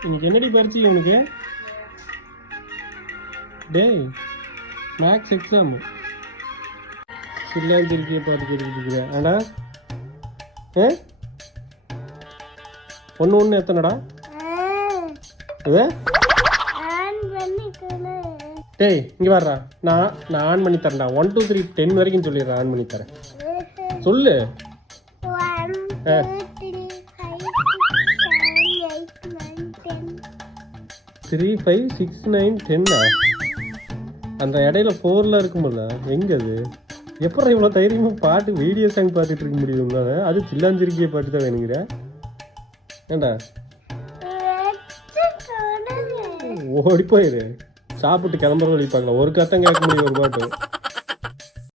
இன்னைக்கு என்னடி பரிச்சு உனக்கு டேய் மேக்ஸ் எக்ஸாம் பிள்ளையார் திருக்கிய பார்த்து கேட்டுக்கிட்டு ஆடா ஆ ஒன்று ஒன்று எத்தனைடா? இது டேய் இங்கே வர்றா நான் நான் ஆன் பண்ணி தரேன்டா. ஒன் டூ த்ரீ டென் வரைக்கும் சொல்லிடுறேன் ஆன் பண்ணி தரேன். சொல்லு. த்ரீ ஃபைவ் சிக்ஸ் நைன் டென்னா அந்த இடையில ஃபோரில் இருக்குமில்ல எங்க அது? எப்பறம் இவ்வளோ தைரியமாக பாட்டு வீடியோ சாங் பார்த்துட்டு இருக்க முடியுங்களா அது சில்லாஞ்சிருக்கிய பாட்டு தான் வேணுங்கிற. ஏண்டா ஓடி போயிரு. சாப்பிட்டு கிளம்புற வழி பார்க்கலாம் ஒரு கத்தம் கேட்க முடியும் ஒரு பாட்டு.